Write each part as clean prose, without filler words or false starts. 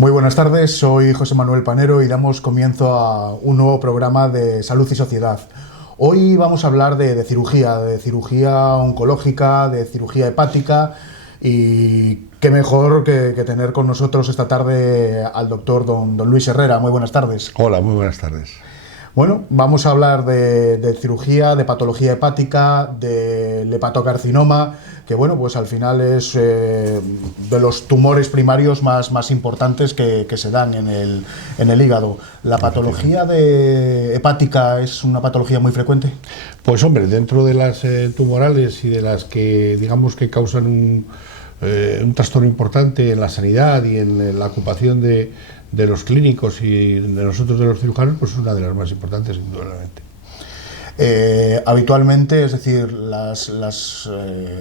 Muy buenas tardes, soy José Manuel Panero y damos comienzo a un nuevo programa de Salud y Sociedad. Hoy vamos a hablar de cirugía oncológica, de cirugía hepática, y qué mejor que tener con nosotros esta tarde al doctor don Luis Herrera. Muy buenas tardes. Hola, muy buenas tardes. Bueno, vamos a hablar de cirugía, de patología hepática, del hepatocarcinoma, que bueno, pues al final es de los tumores primarios más importantes que se dan en el hígado. ¿La patología hepática es una patología muy frecuente? Pues hombre, dentro de las tumorales y de las que digamos que causan un trastorno importante en la sanidad y en la ocupación de los clínicos y de nosotros de los cirujanos, pues es una de las más importantes, indudablemente. Habitualmente, es decir,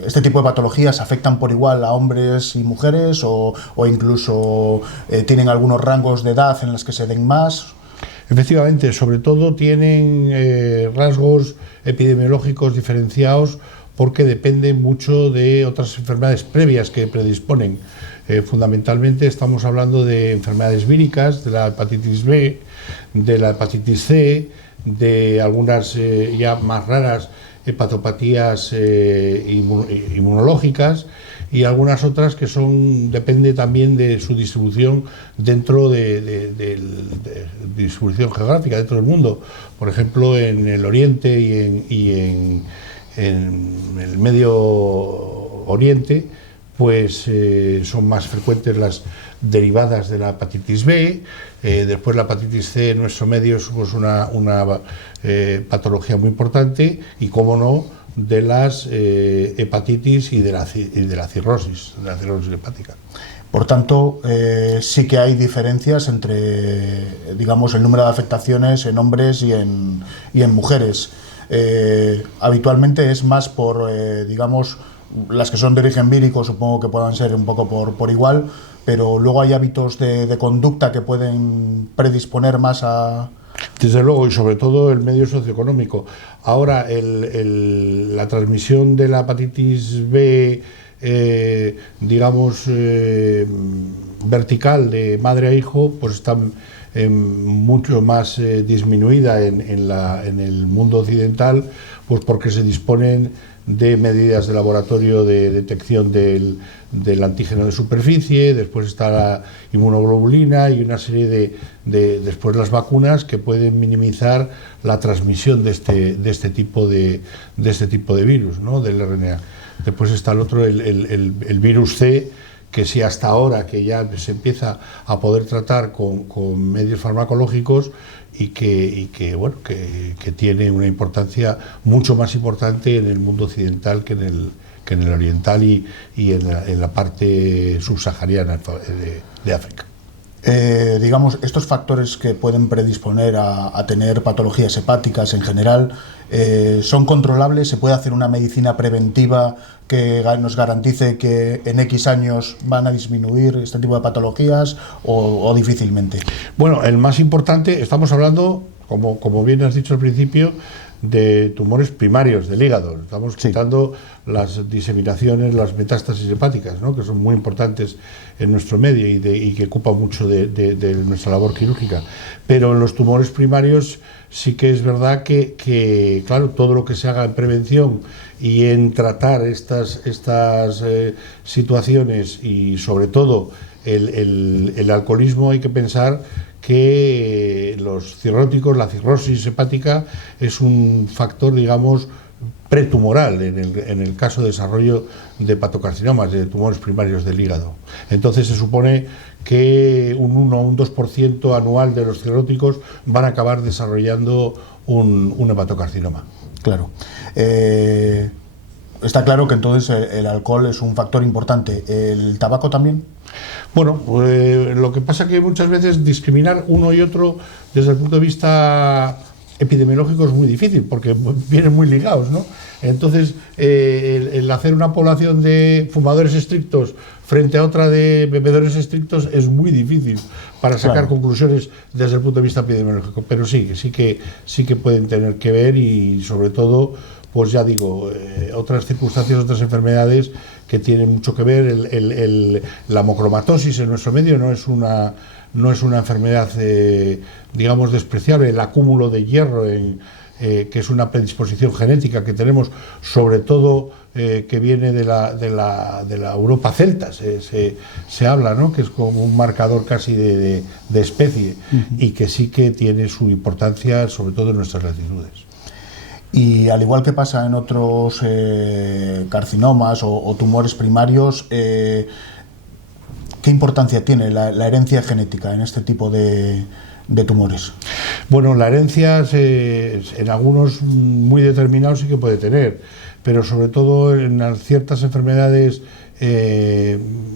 este tipo de patologías afectan por igual a hombres y mujeres o incluso tienen algunos rangos de edad en los que se den más. Efectivamente, sobre todo tienen rasgos epidemiológicos diferenciados porque dependen mucho de otras enfermedades previas que predisponen. Fundamentalmente estamos hablando de enfermedades víricas, de la hepatitis B, de la hepatitis C, de algunas ya más raras hepatopatías inmunológicas y algunas otras que depende también de su distribución dentro de distribución geográfica dentro del mundo. Por ejemplo, en el Oriente y en el Medio Oriente, pues son más frecuentes las derivadas de la hepatitis B. Después la hepatitis C en nuestro medio es pues, una patología muy importante y, cómo no, de las hepatitis y de la cirrosis hepática. Por tanto, sí que hay diferencias entre, digamos, el número de afectaciones en hombres y en mujeres. Habitualmente es más por, digamos, las que son de origen vírico, supongo que puedan ser un poco por igual, pero luego hay hábitos de conducta que pueden predisponer más a... Desde luego, y sobre todo el medio socioeconómico. Ahora, la transmisión de la hepatitis B, digamos, vertical de madre a hijo, pues está mucho más disminuida en el mundo occidental, pues porque se disponen de medidas de laboratorio de detección del antígeno de superficie. Después está la inmunoglobulina y una serie después las vacunas que pueden minimizar la transmisión de este tipo de virus, ¿no? Del RNA. Después está el otro, el virus C, que sí, hasta ahora que ya se empieza a poder tratar con medios farmacológicos y que tiene una importancia mucho más importante en el mundo occidental que en el oriental y en la parte subsahariana de África. Digamos, estos factores que pueden predisponer a tener patologías hepáticas en general, ¿son controlables? ¿Se puede hacer una medicina preventiva que nos garantice que en X años van a disminuir este tipo de patologías o difícilmente? Bueno, el más importante, estamos hablando, como bien has dicho al principio, de tumores primarios del hígado. Estamos quitando las diseminaciones, las metástasis hepáticas, ¿no? Que son muy importantes en nuestro medio y que ocupan mucho de nuestra labor quirúrgica. Pero en los tumores primarios sí que es verdad que claro, todo lo que se haga en prevención y en tratar estas situaciones y sobre todo el alcoholismo, hay que pensar que los cirróticos, la cirrosis hepática es un factor, digamos, pretumoral en el caso de desarrollo de hepatocarcinomas, de tumores primarios del hígado. Entonces se supone que un 1 o un 2% anual de los cirróticos van a acabar desarrollando un hepatocarcinoma. Claro. Está claro que entonces el alcohol es un factor importante. ¿El tabaco también? Bueno, lo que pasa es que muchas veces discriminar uno y otro desde el punto de vista epidemiológico es muy difícil porque vienen muy ligados, ¿no? Entonces, el hacer una población de fumadores estrictos frente a otra de bebedores estrictos es muy difícil para sacar conclusiones desde el punto de vista epidemiológico, pero sí que pueden tener que ver y sobre todo pues ya digo, otras circunstancias, otras enfermedades que tienen mucho que ver. La hemocromatosis en nuestro medio no es una enfermedad, digamos, despreciable. El acúmulo de hierro, que es una predisposición genética que tenemos, sobre todo que viene de la Europa celta, se habla, ¿no?, que es como un marcador casi de especie, y que sí que tiene su importancia, sobre todo en nuestras latitudes. Y al igual que pasa en otros carcinomas o tumores primarios, ¿qué importancia tiene la herencia genética en este tipo de tumores? Bueno, la herencia en algunos muy determinados sí que puede tener, pero sobre todo en ciertas enfermedades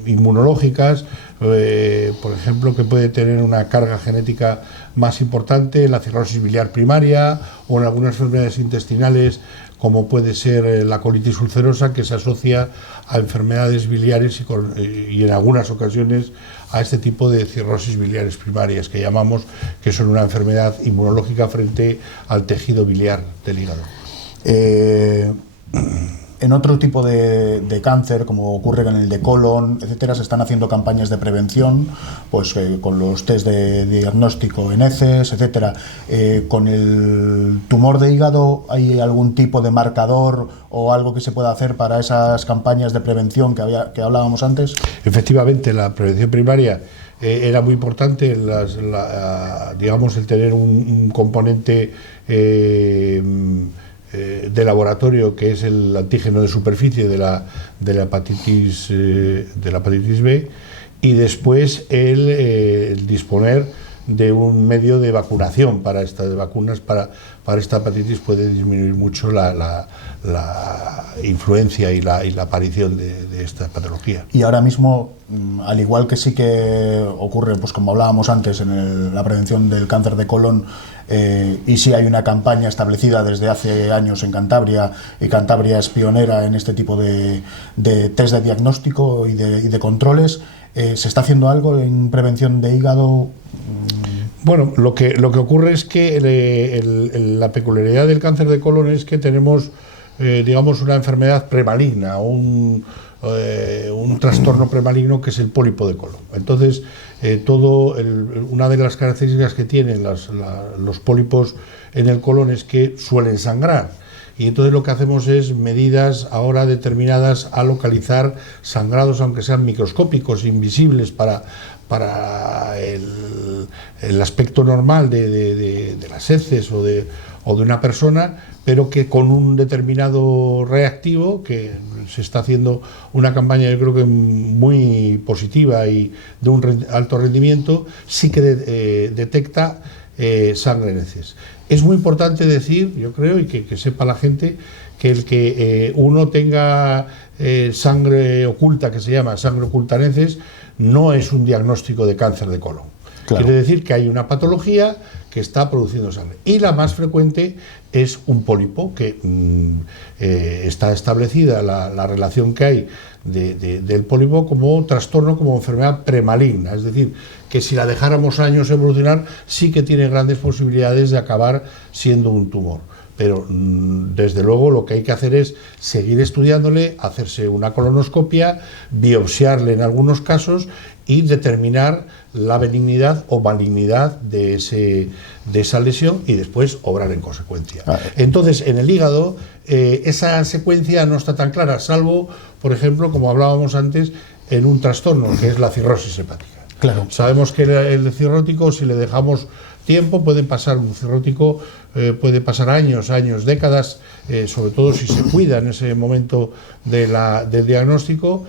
inmunológicas, por ejemplo, que puede tener una carga genética más importante, la cirrosis biliar primaria, o en algunas enfermedades intestinales, como puede ser la colitis ulcerosa, que se asocia a enfermedades biliares y en algunas ocasiones a este tipo de cirrosis biliares primarias, que llamamos, que son una enfermedad inmunológica frente al tejido biliar del hígado. En otro tipo de cáncer, como ocurre con el de colon, etcétera, se están haciendo campañas de prevención, pues con los test de diagnóstico en heces, etcétera. ¿Con el tumor de hígado hay algún tipo de marcador o algo que se pueda hacer para esas campañas de prevención que hablábamos antes? Efectivamente, la prevención primaria era muy importante, digamos, el tener un componente de laboratorio, que es el antígeno de superficie de la hepatitis B, y después el disponer de un medio de vacunación para vacunas para esta hepatitis puede disminuir mucho la influencia y la aparición de esta patología. Y ahora mismo, al igual que sí que ocurre, pues como hablábamos antes, en la prevención del cáncer de colon, y sí hay una campaña establecida desde hace años en Cantabria, y Cantabria es pionera en este tipo de test de diagnóstico y de controles. ¿Se está haciendo algo en prevención de hígado? Bueno, lo que ocurre es que la peculiaridad del cáncer de colon es que tenemos, digamos, una enfermedad premaligna, un trastorno premaligno, que es el pólipo de colon. Entonces, una de las características que tienen los pólipos en el colon es que suelen sangrar. Y entonces lo que hacemos es medidas ahora determinadas a localizar sangrados, aunque sean microscópicos, invisibles para el aspecto normal de las heces o de una persona, pero que con un determinado reactivo, que se está haciendo una campaña, yo creo que muy positiva y de un alto rendimiento, sí que detecta sangre en heces. Es muy importante decir, yo creo, y que sepa la gente, que el que uno tenga sangre oculta, que se llama sangre oculta en heces, no es un diagnóstico de cáncer de colon. Claro. Quiere decir que hay una patología que está produciendo sangre. Y la más frecuente es un pólipo, que está establecida la relación que hay del pólipo como trastorno, como enfermedad premaligna. Es decir, que si la dejáramos años evolucionar, sí que tiene grandes posibilidades de acabar siendo un tumor. Pero desde luego lo que hay que hacer es seguir estudiándole, hacerse una colonoscopia, biopsiarle en algunos casos y determinar la benignidad o malignidad de esa lesión, y después obrar en consecuencia. Entonces, en el hígado esa secuencia no está tan clara, salvo, por ejemplo, como hablábamos antes, en un trastorno que es la cirrosis hepática. Claro. Sabemos que el cirrótico, si le dejamos tiempo, puede pasar años, décadas, sobre todo si se cuida en ese momento del diagnóstico,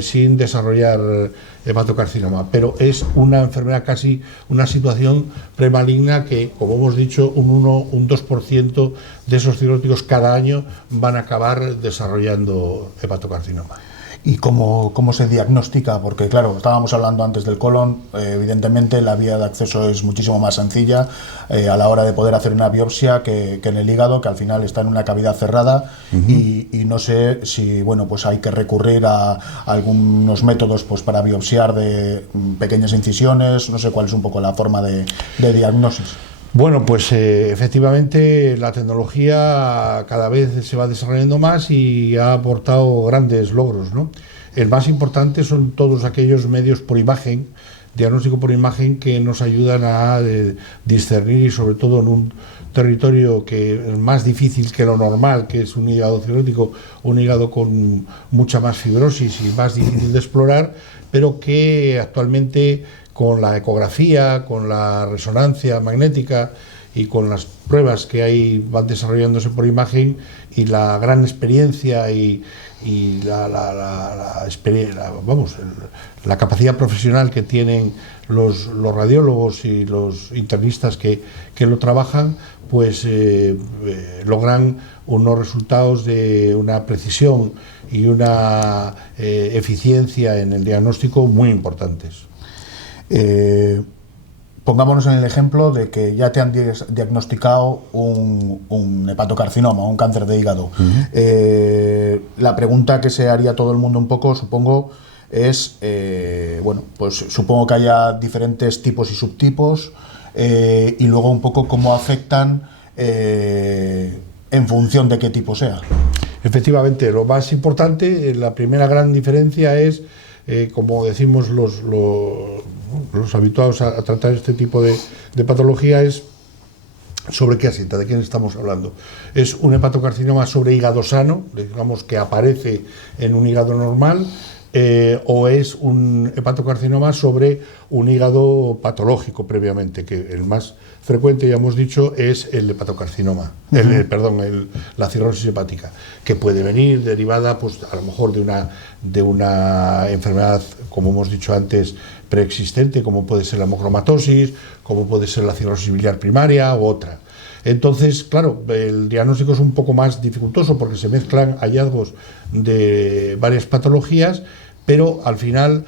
sin desarrollar hepatocarcinoma. Pero es una enfermedad, casi una situación premaligna, que, como hemos dicho, un 2% de esos cirróticos cada año van a acabar desarrollando hepatocarcinoma. ¿Y cómo se diagnostica? Porque, claro, estábamos hablando antes del colon, evidentemente la vía de acceso es muchísimo más sencilla a la hora de poder hacer una biopsia que en el hígado, que al final está en una cavidad cerrada. Y no sé si, bueno, pues hay que recurrir a algunos métodos, pues, para biopsiar de pequeñas incisiones. No sé cuál es un poco la forma de diagnosis. Bueno, pues efectivamente la tecnología cada vez se va desarrollando más y ha aportado grandes logros, ¿no? El más importante son todos aquellos medios por imagen, diagnóstico por imagen, que nos ayudan a discernir, y sobre todo en un territorio que es más difícil que lo normal, que es un hígado cirrótico, un hígado con mucha más fibrosis y más difícil de explorar, pero que actualmente con la ecografía, con la resonancia magnética y con las pruebas que hay van desarrollándose por imagen, y la gran experiencia y la capacidad profesional que tienen los radiólogos y los internistas que lo trabajan, pues logran unos resultados de una precisión y una eficiencia en el diagnóstico muy importantes. Pongámonos en el ejemplo de que ya te han diagnosticado un hepatocarcinoma, un cáncer de hígado. La pregunta que se haría todo el mundo un poco, supongo, es, bueno, pues supongo que haya diferentes tipos y subtipos, y luego un poco cómo afectan en función de qué tipo sea. Efectivamente, lo más importante, la primera gran diferencia es, como decimos los habituados a tratar este tipo de patología, es sobre qué asienta, de quién estamos hablando. ¿Es un hepatocarcinoma sobre hígado sano, digamos que aparece en un hígado normal, o es un hepatocarcinoma sobre un hígado patológico previamente, que el más frecuente, ya hemos dicho, es el hepatocarcinoma, la cirrosis hepática, que puede venir derivada, pues a lo mejor de una enfermedad, como hemos dicho antes, preexistente, como puede ser la hemocromatosis, como puede ser la cirrosis biliar primaria u otra. Entonces, claro, el diagnóstico es un poco más dificultoso porque se mezclan hallazgos de varias patologías, pero al final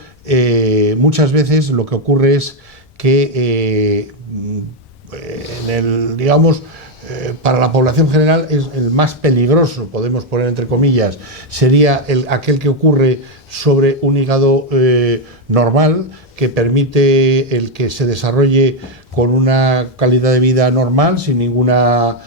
muchas veces lo que ocurre es que para la población general es el más peligroso, podemos poner entre comillas, sería aquel que ocurre sobre un hígado normal, que permite el que se desarrolle con una calidad de vida normal, sin ninguna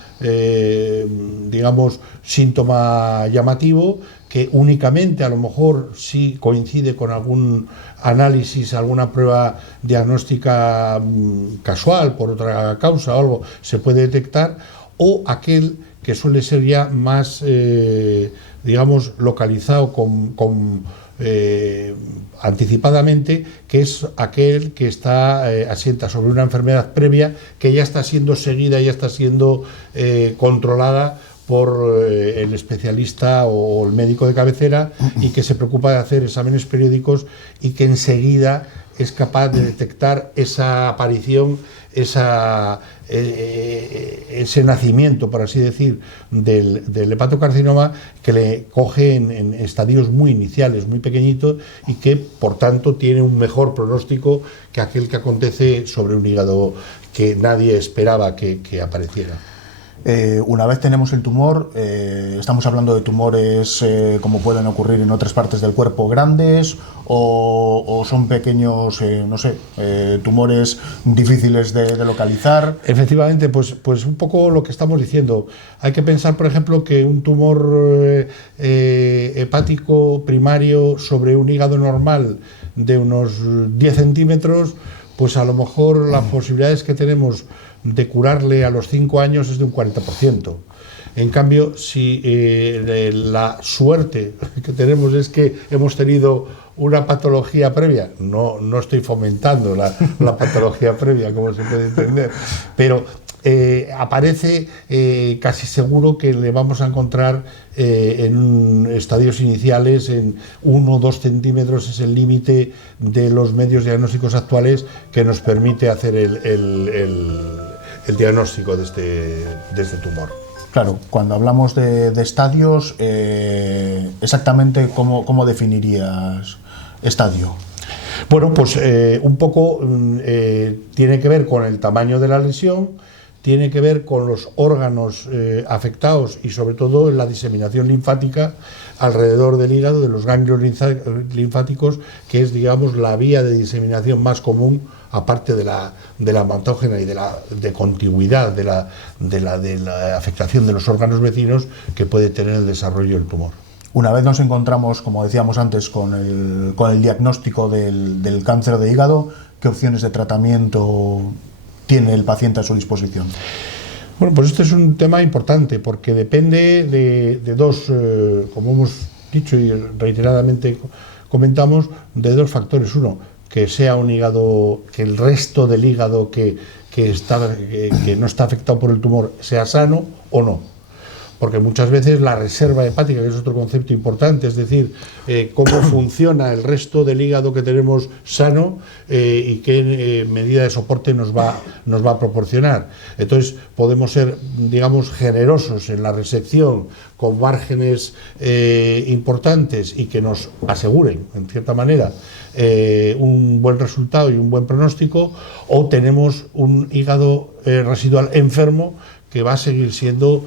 síntoma llamativo, que únicamente a lo mejor sí coincide con algún análisis, alguna prueba diagnóstica casual por otra causa o algo, se puede detectar, o aquel que suele ser ya más localizado anticipadamente, que es aquel que asienta sobre una enfermedad previa que ya está siendo seguida, ya está siendo controlada por el especialista o el médico de cabecera, y que se preocupa de hacer exámenes periódicos y que enseguida es capaz de detectar esa aparición, ese nacimiento, por así decir, del hepatocarcinoma, que le coge en estadios muy iniciales, muy pequeñitos, y que por tanto tiene un mejor pronóstico que aquel que acontece sobre un hígado que nadie esperaba que apareciera. Una vez tenemos el tumor, estamos hablando de tumores como pueden ocurrir en otras partes del cuerpo, grandes, o son pequeños, tumores difíciles de localizar. Efectivamente, pues un poco lo que estamos diciendo. Hay que pensar, por ejemplo, que un tumor hepático primario sobre un hígado normal de unos 10 centímetros, pues a lo mejor las posibilidades que tenemos de curarle a los 5 años es de un 40%. En cambio, si la suerte que tenemos es que hemos tenido una patología previa, no estoy fomentando la patología previa, como se puede entender, pero aparece casi seguro que le vamos a encontrar en estadios iniciales, en 1 o 2 centímetros es el límite de los medios diagnósticos actuales que nos permite hacer el diagnóstico de este tumor. Claro, cuando hablamos de estadios, exactamente cómo definirías estadio. Bueno, pues un poco tiene que ver con el tamaño de la lesión, tiene que ver con los órganos afectados y sobre todo en la diseminación linfática. alrededor del hígado, de los ganglios linfáticos, que es, digamos, la vía de diseminación más común, aparte de la hematógena y de contigüidad de la afectación de los órganos vecinos que puede tener el desarrollo del tumor. Una vez nos encontramos, como decíamos antes, con el diagnóstico del cáncer de hígado, ¿qué opciones de tratamiento tiene el paciente a su disposición? Bueno, pues este es un tema importante porque depende de dos, como hemos dicho y reiteradamente comentamos, de dos factores. Uno, que sea un hígado, que el resto del hígado que no está afectado por el tumor sea sano o no. Porque muchas veces la reserva hepática, que es otro concepto importante, es decir, cómo funciona el resto del hígado que tenemos sano y qué medida de soporte nos va a proporcionar. Entonces podemos ser, digamos, generosos en la resección con márgenes importantes y que nos aseguren, en cierta manera, un buen resultado y un buen pronóstico, o tenemos un hígado residual enfermo que va a seguir siendo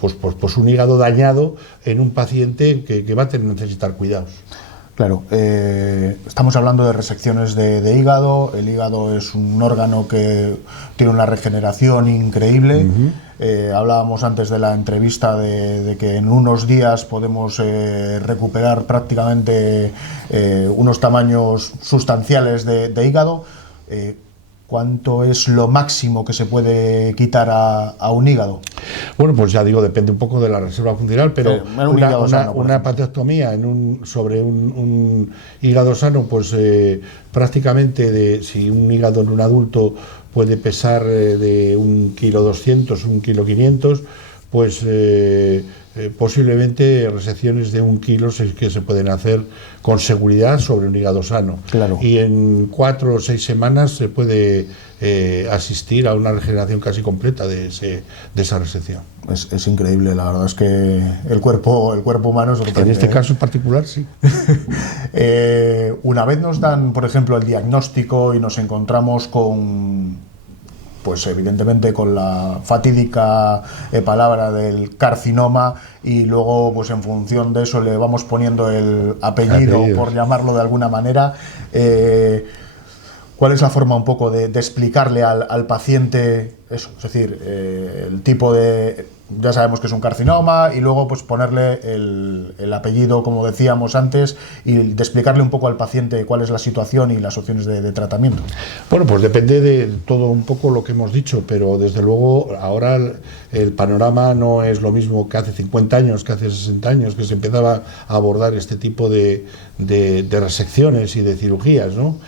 pues un hígado dañado en un paciente que va a necesitar cuidados. Claro, estamos hablando de resecciones de hígado. El hígado es un órgano que tiene una regeneración increíble. Hablábamos antes de la entrevista de que en unos días podemos recuperar prácticamente unos tamaños sustanciales de hígado. ¿Cuánto es lo máximo que se puede quitar a un hígado? Bueno, pues ya digo, depende un poco de la reserva funcional, pero una hepatectomía sobre un hígado sano, pues prácticamente si un hígado en un adulto puede pesar de 1,2 kilos, 1,5 kilos, pues posiblemente resecciones de 1 kilo que se pueden hacer con seguridad sobre un hígado sano. Claro. Y en 4 o 6 semanas se puede asistir a una regeneración casi completa de esa resección. Es increíble, la verdad es que el cuerpo humano es otro. En este caso en particular, sí. Una vez nos dan, por ejemplo, el diagnóstico y nos encontramos pues evidentemente con la fatídica palabra del carcinoma, y luego pues en función de eso le vamos poniendo el apellido, por llamarlo de alguna manera. ¿Cuál es la forma un poco de explicarle al paciente eso? Es decir, el tipo de... Ya sabemos que es un carcinoma, y luego pues ponerle el apellido, como decíamos antes, y de explicarle un poco al paciente cuál es la situación y las opciones de tratamiento. Bueno, pues depende de todo un poco lo que hemos dicho, pero desde luego ahora el panorama no es lo mismo que hace 50 años, que hace 60 años, que se empezaba a abordar este tipo de resecciones y de cirugías, ¿no?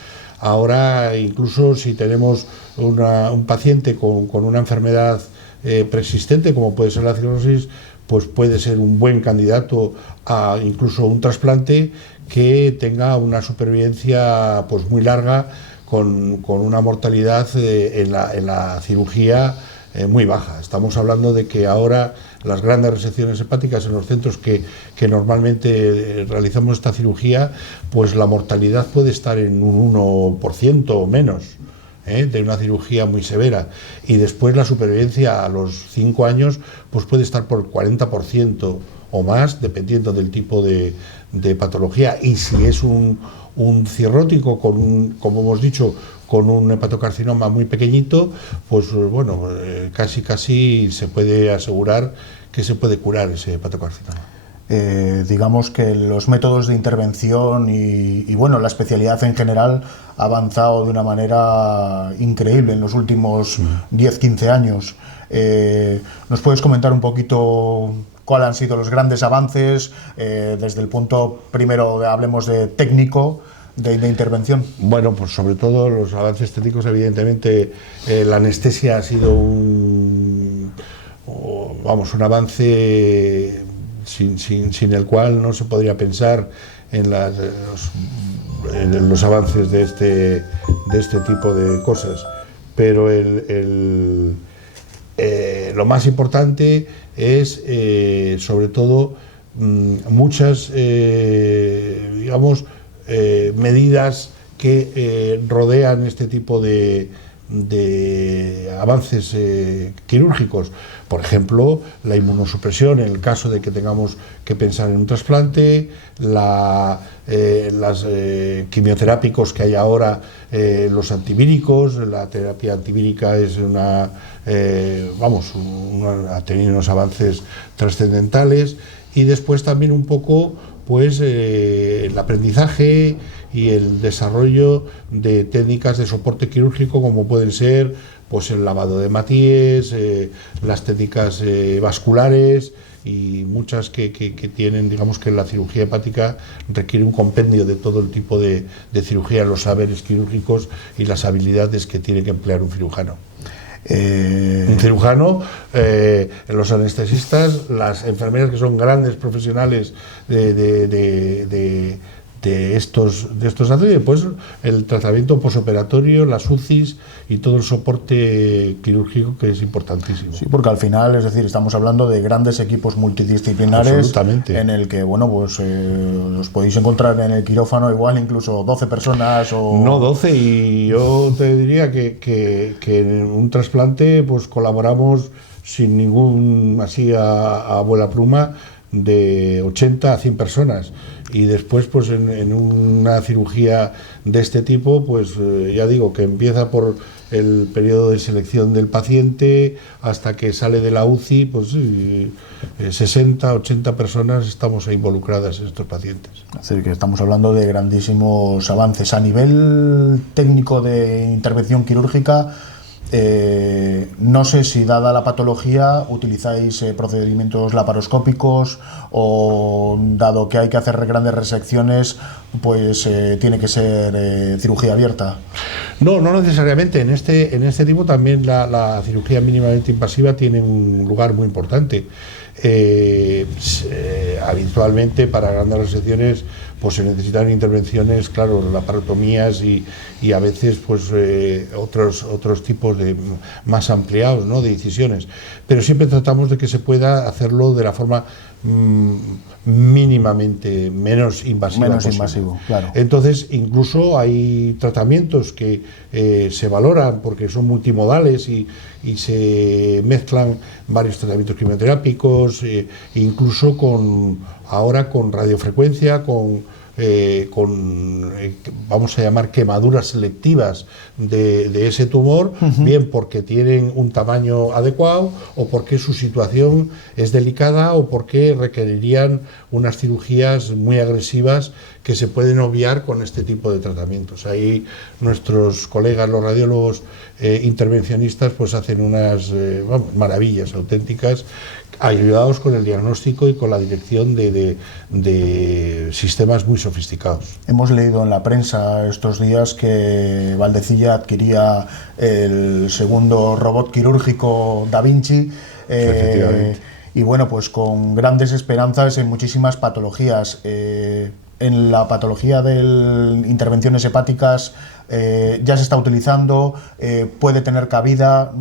Ahora, incluso si tenemos un paciente con una enfermedad persistente, como puede ser la cirrosis, pues puede ser un buen candidato a incluso un trasplante que tenga una supervivencia pues muy larga, con una mortalidad en la cirugía muy baja. Estamos hablando de que ahora las grandes resecciones hepáticas en los centros que normalmente realizamos esta cirugía, pues la mortalidad puede estar en un 1% o menos. De una cirugía muy severa, y después la supervivencia a los 5 años pues puede estar por el 40% o más, dependiendo del tipo de patología. Y si es un cirrótico como hemos dicho, con un hepatocarcinoma muy pequeñito, pues bueno, casi se puede asegurar que se puede curar ese hepatocarcinoma. Digamos que los métodos de intervención y bueno, la especialidad en general ha avanzado de una manera increíble en los últimos 10-15 años. ¿Nos puedes comentar un poquito cuáles han sido los grandes avances desde el punto primero, hablemos de técnico, de intervención? Bueno, pues sobre todo los avances técnicos, evidentemente la anestesia ha sido un avance sin el cual no se podría pensar en los avances de este tipo de cosas. Pero lo más importante es, sobre todo, muchas medidas que rodean este tipo de avances quirúrgicos. Por ejemplo, la inmunosupresión en el caso de que tengamos que pensar en un trasplante, las quimioterápicos que hay ahora, los antivíricos. La terapia antivírica es ha tenido unos avances trascendentales, y después también un poco pues el aprendizaje y el desarrollo de técnicas de soporte quirúrgico, como pueden ser pues el lavado de Mathies, las técnicas vasculares, y muchas que tienen, digamos que la cirugía hepática requiere un compendio de todo el tipo de cirugía, los saberes quirúrgicos y las habilidades que tiene que emplear un cirujano. Un cirujano, los anestesistas, las enfermeras, que son grandes profesionales de estos asuntos, y después el tratamiento posoperatorio, las UCIs y todo el soporte quirúrgico, que es importantísimo. Sí, porque al final, es decir, estamos hablando de grandes equipos multidisciplinares en el que, bueno, pues os podéis encontrar en el quirófano igual incluso 12 personas o... No 12, y yo te diría que en un trasplante pues colaboramos sin ningún, así a vuela pluma, de 80 a 100 personas. Y después, pues en una cirugía de este tipo, pues ya digo que empieza por el periodo de selección del paciente hasta que sale de la UCI, pues 60, 80 personas estamos involucradas en estos pacientes. Es decir, que estamos hablando de grandísimos avances. A nivel técnico de intervención quirúrgica, no sé si, dada la patología, utilizáis procedimientos laparoscópicos, o dado que hay que hacer grandes resecciones, pues tiene que ser cirugía abierta. No necesariamente. En este tipo también la cirugía mínimamente invasiva tiene un lugar muy importante. Habitualmente para grandes resecciones pues se necesitan intervenciones, claro, laparotomías y a veces pues otros tipos de más ampliados, ¿no?, de incisiones, pero siempre tratamos de que se pueda hacerlo de la forma mínimamente menos invasiva posible. Claro. Entonces, incluso hay tratamientos que se valoran porque son multimodales y se mezclan varios tratamientos quimioterápicos, incluso ahora con radiofrecuencia, vamos a llamar quemaduras selectivas de ese tumor, bien porque tienen un tamaño adecuado, o porque su situación es delicada, o porque requerirían unas cirugías muy agresivas que se pueden obviar con este tipo de tratamientos. Ahí nuestros colegas, los radiólogos intervencionistas, pues hacen unas maravillas auténticas, ayudados con el diagnóstico y con la dirección de sistemas muy sofisticados. Hemos leído en la prensa estos días que Valdecilla adquiría el segundo robot quirúrgico Da Vinci, y bueno, pues con grandes esperanzas en muchísimas patologías. En la patología de intervenciones hepáticas ya se está utilizando, puede tener cabida,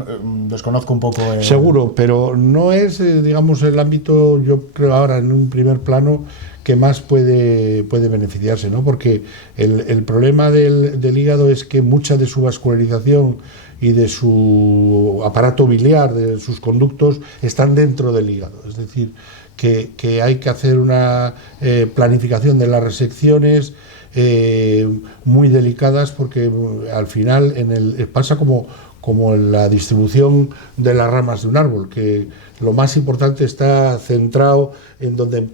desconozco un poco... Seguro, pero no es, digamos, el ámbito, yo creo ahora en un primer plano, que más puede beneficiarse, ¿no? Porque el problema del hígado es que mucha de su vascularización y de su aparato biliar, de sus conductos, están dentro del hígado. Es decir, que hay que hacer una planificación de las resecciones muy delicadas, porque al final pasa como en la distribución de las ramas de un árbol, que lo más importante está centrado en donde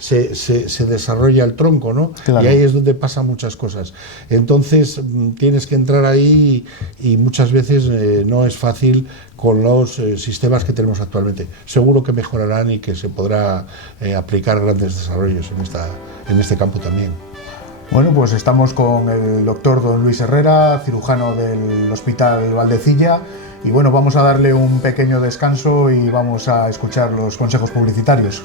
se desarrolla el tronco, ¿no? Claro. Y ahí es donde pasan muchas cosas. Entonces tienes que entrar ahí, y muchas veces no es fácil con los sistemas que tenemos actualmente. Seguro que mejorarán y que se podrá aplicar grandes desarrollos en este campo también. Bueno, pues estamos con el doctor don Luis Herrera, cirujano del Hospital Valdecilla, y bueno, vamos a darle un pequeño descanso y vamos a escuchar los consejos publicitarios.